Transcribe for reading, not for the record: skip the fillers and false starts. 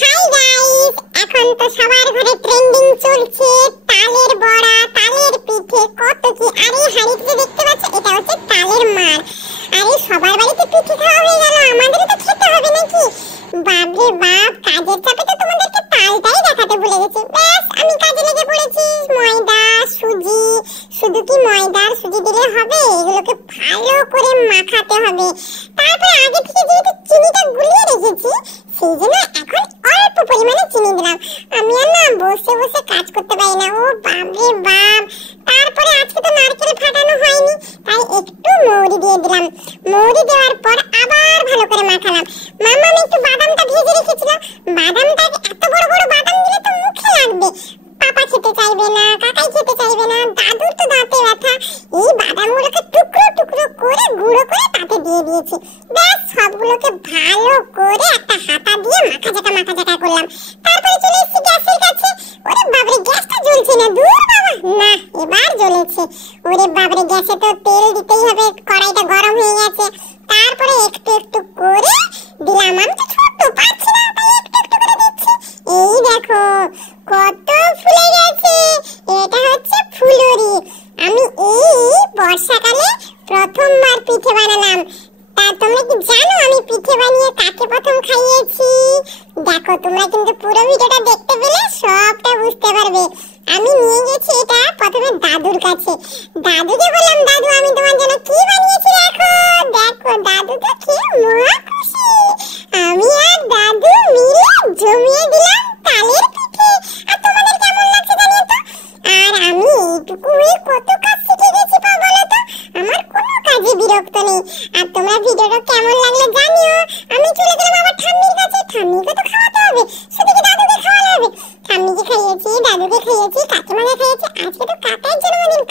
Hi guys, এখন তো সবার ঘরে ট্রেন্ডিং চলছে তালের বড়া, তালের পিঠে, কত কি। আরে হাড়িতে দেখতে পাচ্ছ, এটা হচ্ছে তালের মার। আরে সবার বাড়িতে পিঠে খাওয়া হয়ে গেল, আমাদেরও তো খেতে হবে নাকি? বাপরে বাপ, কাজের চাপে তো তোমাদেরকে তালটাই দেখাতে ভুলে গেছি। ব্যাস, আমি কাজে লেগে পড়েছি। ময়দা, সুজি, শুধু কি ময়দা আর সুজি দিলে হবে? এগুলোকে ভালো করে মাখাতে হবে। তারপরে আগে থেকে যেহেতু চিনিটা গুলিয়ে রেখেছি, সেই জন্য এখন অল্প পরিমাণে চিনি দিলাম। আমি আর না বসে বসে কাজ করতে পারি না। ও বাপরে বাপ। তারপরে আজকে তো নারকেল ফাটানো হয়নি, তাই একটু মৌরি দিয়ে দিলাম। মৌরি দেওয়ার পর আবার ভালো করে মাখালাম। মামা, আমি একটু বাদামটা ভেজে রেখেছিলাম। বাদামটা এত বড় বড় বাদাম দিলে তো মুখে লাগবে। পাপা খেতে চাইবে না, কাকাই খেতে চাইবে না, দাদুর তো দাঁতে ব্যথা। এই বাদামগুলোকে টুকরো টুকরো করে গুঁড়ো করে তাতে দিয়ে দিয়েছি। ব্যাস, সবগুলোকে ভালো করে একটা হাতা দিয়ে মাখা জাকা করলাম। তারপরে চলে এসেছি গ্যাসের কাছে। ওরে বাবারে, গ্যাসটা জ্বলছে না। দূর বাবা, না এবার জ্বলেছে। ওরে বাবারে, গ্যাসে তো তেল দিতেই হবে, কড়াইটা গরম হয়ে গেছে। তারপরে একটু একটু করে দিলাম। আমি তো ছোট্ট পারছি না, তাই একটু একটু করে দিচ্ছি। এই দেখো কত ফুলে গেছে। এটা হচ্ছে ফুলুরি। আমি এই বর্ষাকালে প্রথমবার পিঠে বানালাম। তা তোমরা কি জানো আমি পিঠে বানিয়ে কাকে প্রথম খাইয়েছি? দেখো, তোমরা কিন্তু পুরো ভিডিওটা দেখতে পেলে সবটা বুঝতে পারবে। আমি নিয়ে গেছি এটা প্রথমে দাদুর কাছে। দাদুকে বললাম, দাদু আমি তোমার জন্য কি বানিয়েছি দেখো। দেখো, দাদু তো খেয়ে মহা খুশি। আমি আর দাদু মিলে জমিয়ে দিলাম তালের পিঠে। আর তোমাদের কেমন লাগছে জানিও তো। আর আমি এইটুকুই কত কাজ শিখে গেছি বলো তো। আমার কোনো কাজে বিরক্ত নেই। আর তোমরা ভিডিওটা কেমন লাগলো জানিও। আমি চলে গেলাম আমার ঠাম্মির কাছে। ঠাম্মিকে তো খাওয়াতে হবে, শুধু কি দাদুকে খাওয়ানো হবে? ঠাম্মিকে খাইয়েছি, দাদুকে খাইয়েছি, কাকিমাকে খাইয়েছি। আজকে তো কাকার জন্মদিন।